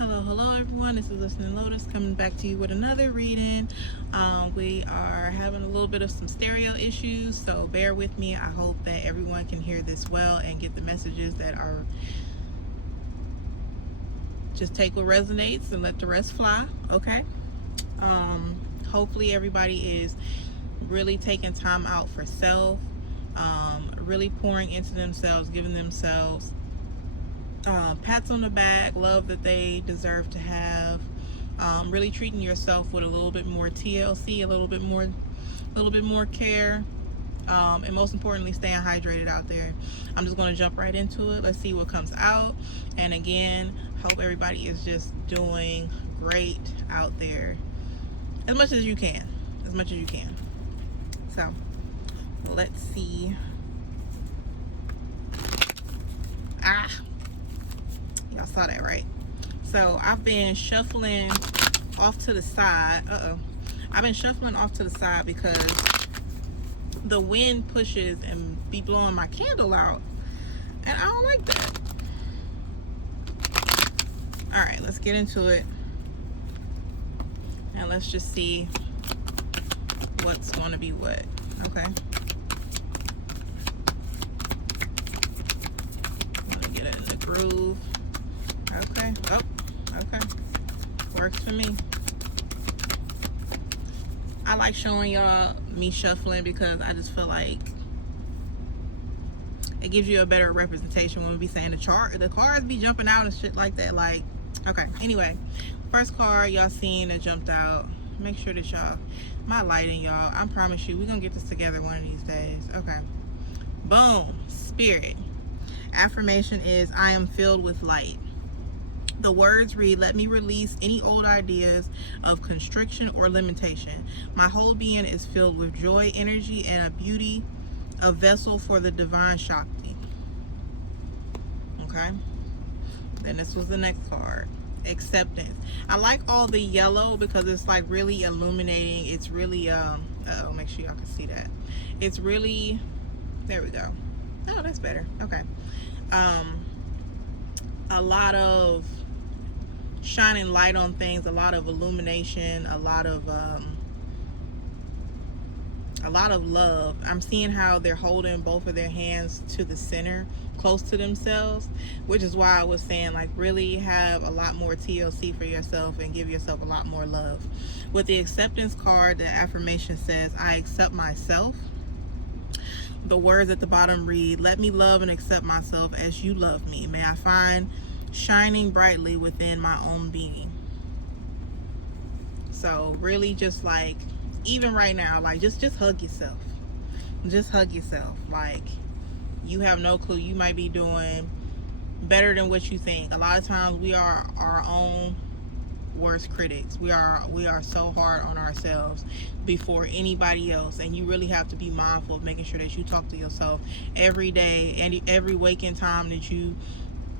Hello everyone. This is Listening Lotus coming back to you with another reading. We are having a little bit of some stereo issues, so bear with me. I hope that everyone can hear this well and get the messages that are just take what resonates and let the rest fly. Okay. Hopefully everybody is really taking time out for self, really pouring into themselves, giving themselves pats on the back, love that they deserve to have, really treating yourself with a little bit more TLC, a little bit more care, and most importantly, staying hydrated out there. I'm just going to jump right into it. Let's see what comes out. And again, hope everybody is just doing great out there, as much as you can, So let's see. Y'all saw that, right? So I've been shuffling off to the side. I've been shuffling off to the side because the wind pushes and be blowing my candle out, and I don't like that. All right, let's get into it, and let's just see what's going to be what. Okay. I'm gonna get it in the groove. Okay. Oh, okay. Works for me. I like showing y'all me shuffling because I just feel like it gives you a better representation when we be saying the cards be jumping out and shit like that. Like, okay. Anyway, first card y'all seen that jumped out. Make sure that y'all, my lighting, y'all. I promise you, we're gonna get this together one of these days. Okay. Boom. Spirit. Affirmation is, I am filled with light. The words read, let me release any old ideas of constriction or limitation. My whole being is filled with joy, energy, and a beauty, a vessel for the divine Shakti. Okay. Then this was the next card. Acceptance. I like all the yellow because it's like really illuminating. It's really, make sure y'all can see that. It's really, there we go. Oh, that's better. Okay. A lot of shining light on things, a lot of illumination, a lot of love. I'm seeing how they're holding both of their hands to the center, close to themselves, which is why I was saying, like, really have a lot more TLC for yourself and give yourself a lot more love. With the acceptance card, the affirmation says, I accept myself. The words at the bottom read, let me love and accept myself as you love me. May I find shining brightly within my own being. So really just like, even right now, like just hug yourself. Just hug yourself. Like, you have no clue. You might be doing better than what you think. A lot of times we are our own worst critics. We are so hard on ourselves before anybody else, and you really have to be mindful of making sure that you talk to yourself every day and every waking time that you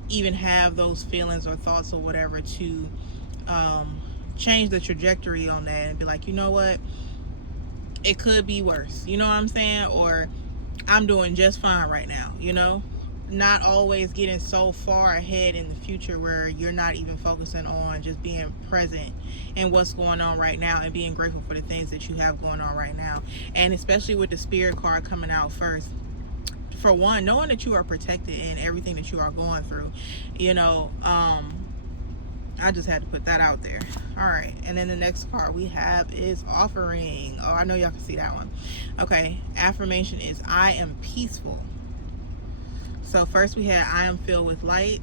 even have those feelings or thoughts or whatever, to change the trajectory on that and be like, you know what, it could be worse, you know what I'm saying, or I'm doing just fine right now, you know. Not always getting so far ahead in the future where you're not even focusing on just being present in what's going on right now and being grateful for the things that you have going on right now. And especially with the spirit card coming out first, for one, knowing that you are protected in everything that you are going through, you know. I just had to put that out there. All right, and then the next card we have is offering. Oh, I know y'all can see that one. Okay, affirmation is, I am peaceful. So first we had, I am filled with light,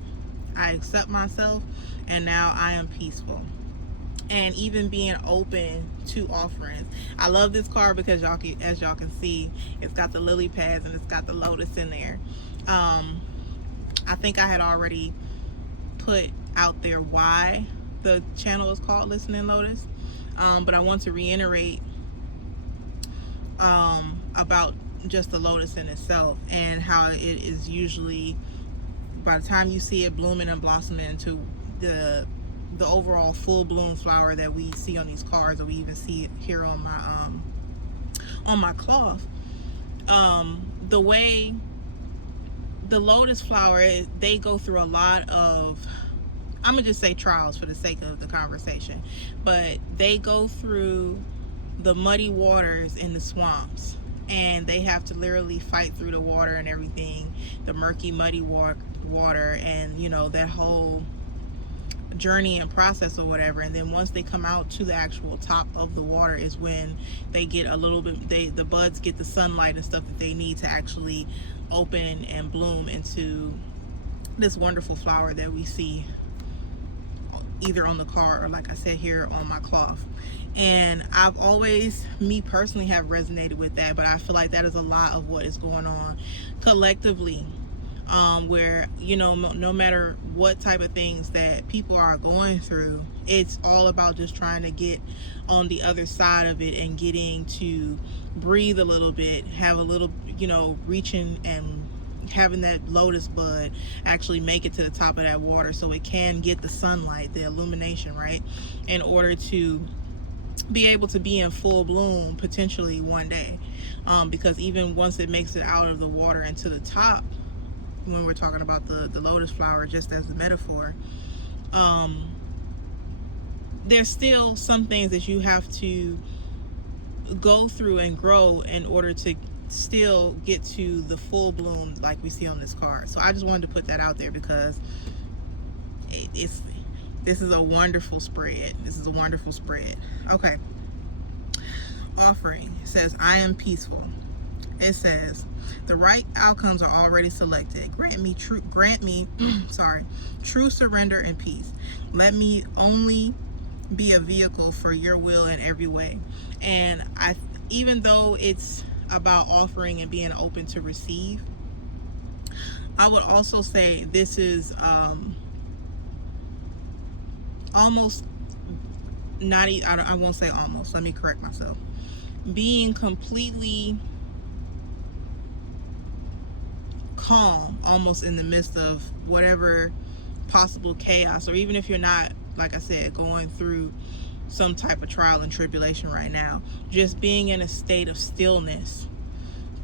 I accept myself, and now I am peaceful. And even being open to offerings. I love this card because as y'all can see, it's got the lily pads and it's got the lotus in there. I think I had already put out there why the channel is called Listening Lotus, but I want to reiterate about just the lotus in itself and how it is usually, by the time you see it blooming and blossoming into the overall full bloom flower that we see on these cards, or we even see it here on my cloth, the way the lotus flower, they go through a lot of I'm gonna just say trials for the sake of the conversation, but they go through the muddy waters in the swamps, and they have to literally fight through the water and everything, the murky muddy water, and you know, that whole journey and process or whatever. And then once they come out to the actual top of the water is when they get a little bit, the buds get the sunlight and stuff that they need to actually open and bloom into this wonderful flower that we see either on the card or, like I said, here on my cloth. And I've always, me personally, have resonated with that, but I feel like that is a lot of what is going on collectively, where, you know, no matter what type of things that people are going through, it's all about just trying to get on the other side of it and getting to breathe a little bit, have a little, you know, reaching and having that lotus bud actually make it to the top of that water so it can get the sunlight, the illumination, right, in order to be able to be in full bloom potentially one day. Because even once it makes it out of the water and to the top, when we're talking about the lotus flower, just as the metaphor, there's still some things that you have to go through and grow in order to still get to the full bloom like we see on this card. So I just wanted to put that out there because this is a wonderful spread. This is a wonderful spread. Okay. Offering. It says, I am peaceful. It says, the right outcomes are already selected. Grant me true surrender and peace. Let me only be a vehicle for your will in every way. And even though it's about offering and being open to receive, I would also say this is almost not, I won't say almost, let me correct myself, being completely calm almost in the midst of whatever possible chaos, or even if you're not, like I said, going through some type of trial and tribulation right now, just being in a state of stillness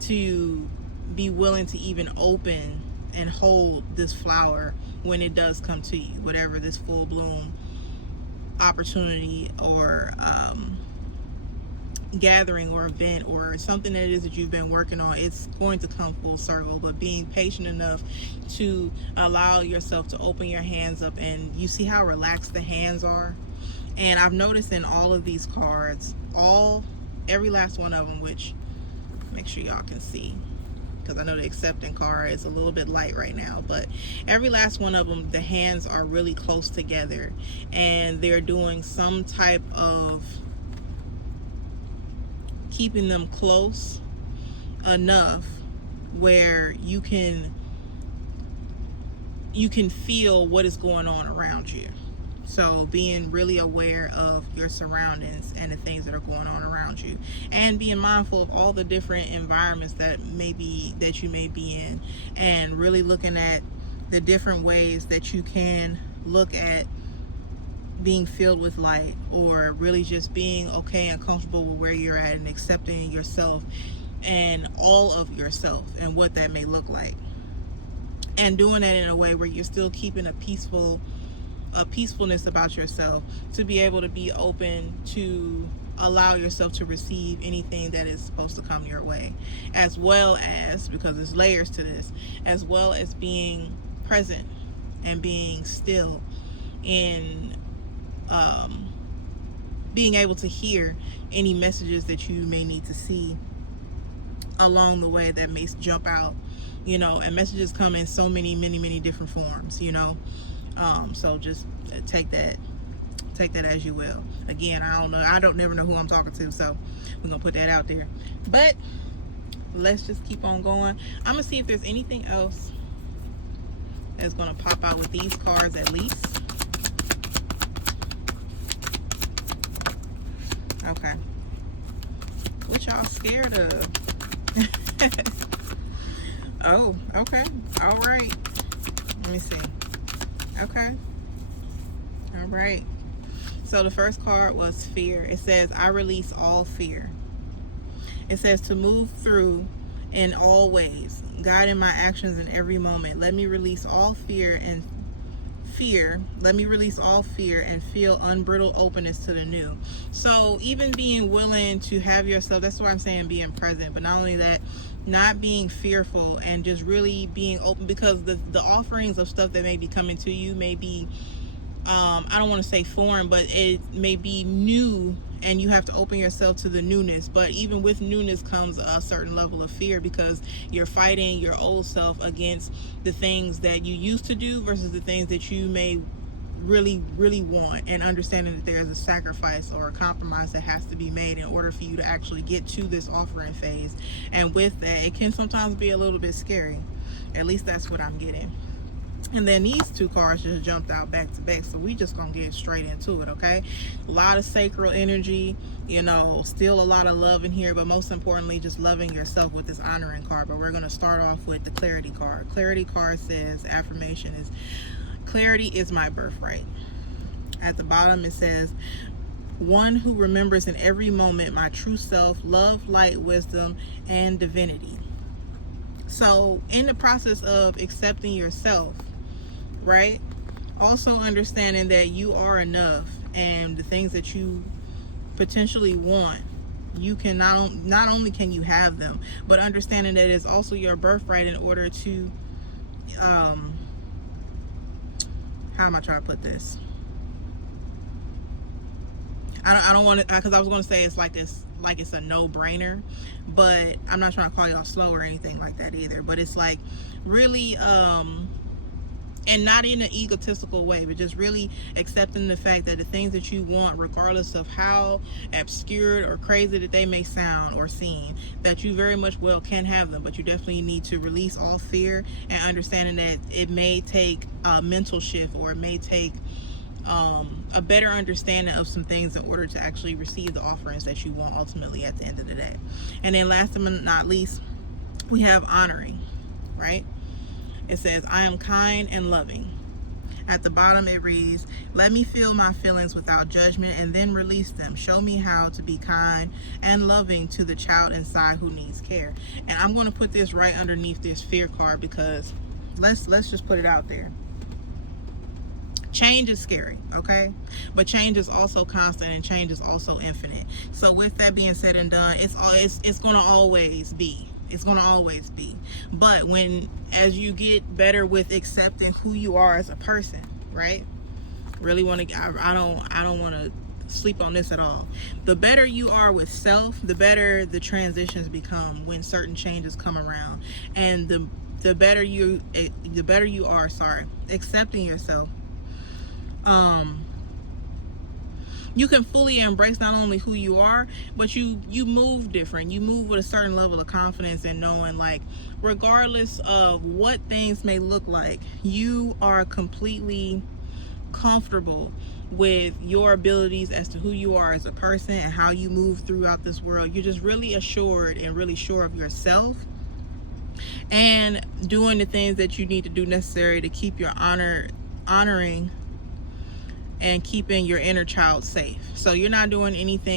to be willing to even open and hold this flower when it does come to you, whatever this full bloom opportunity or gathering or event or something that it is that you've been working on, it's going to come full circle. But being patient enough to allow yourself to open your hands up, and you see how relaxed the hands are. And I've noticed in all of these cards, every last one of them, which make sure y'all can see, because I know the accepting card is a little bit light right now, but every last one of them, the hands are really close together and they're doing some type of keeping them close enough where you can feel what is going on around you. So being really aware of your surroundings and the things that are going on around you, and being mindful of all the different environments that you may be in, and really looking at the different ways that you can look at being filled with light, or really just being okay and comfortable with where you're at and accepting yourself and all of yourself and what that may look like, and doing that in a way where you're still keeping a peacefulness about yourself, to be able to be open to allow yourself to receive anything that is supposed to come your way, as well as, because there's layers to this, as well as being present and being still in being able to hear any messages that you may need to see along the way that may jump out, you know. And messages come in so many different forms, you know. So just take that as you will. Again, I don't never know who I'm talking to, so I'm gonna put that out there. But let's just keep on going. I'm gonna see if there's anything else that's gonna pop out with these cards at least. Okay. What y'all scared of? Oh, okay. All right. Let me see. Okay. All right. So the first card was fear. It says, I release all fear. It says to move through in all ways, guiding my actions in every moment. Let me release all fear and fear. Let me release all fear and feel unbridled openness to the new. So even being willing to have yourself, that's why I'm saying being present, but not only that, not being fearful and just really being open, because the offerings of stuff that may be coming to you may be I don't want to say foreign, but it may be new, and you have to open yourself to the newness. But even with newness comes a certain level of fear, because you're fighting your old self against the things that you used to do versus the things that you may really want, and understanding that there's a sacrifice or a compromise that has to be made in order for you to actually get to this offering phase. And with that, it can sometimes be a little bit scary. At least that's what I'm getting. And then these two cards just jumped out back to back, so we just gonna get straight into it. Okay, a lot of sacral energy, you know, still a lot of love in here, but most importantly just loving yourself with this honoring card. But we're going to start off with the clarity card. Clarity card says, affirmation is, clarity is my birthright. At the bottom it says, one who remembers in every moment my true self, love, light, wisdom, and divinity. So in the process of accepting yourself, right, also understanding that you are enough, and the things that you potentially want, you can not only can you have them, but understanding that it's also your birthright in order to how am I trying to put this? I don't want to, because I was going to say it's like it's a no-brainer, but I'm not trying to call y'all slow or anything like that either. But it's like really and not in an egotistical way, but just really accepting the fact that the things that you want, regardless of how obscure or crazy that they may sound or seem, that you very much well can have them. But you definitely need to release all fear, and understanding that it may take a mental shift, or it may take a better understanding of some things in order to actually receive the offerings that you want ultimately at the end of the day. And then last but not least, we have honoring, right? It says, I am kind and loving. At the bottom it reads, let me feel my feelings without judgment and then release them. Show me how to be kind and loving to the child inside who needs care. And I'm going to put this right underneath this fear card, because let's just put it out there. Change is scary, okay? But change is also constant, and change is also infinite. So with that being said and done, it's going to always be. It's going to always be. But as you get better with accepting who you are as a person, right? Really want to, I don't want to sleep on this at all. The better you are with self, the better the transitions become when certain changes come around. And the better you are, accepting yourself, you can fully embrace not only who you are, but you move different. You move with a certain level of confidence, and knowing, like, regardless of what things may look like, you are completely comfortable with your abilities as to who you are as a person and how you move throughout this world. You're just really assured and really sure of yourself, and doing the things that you need to do necessary to keep your honoring and keeping your inner child safe. So you're not doing anything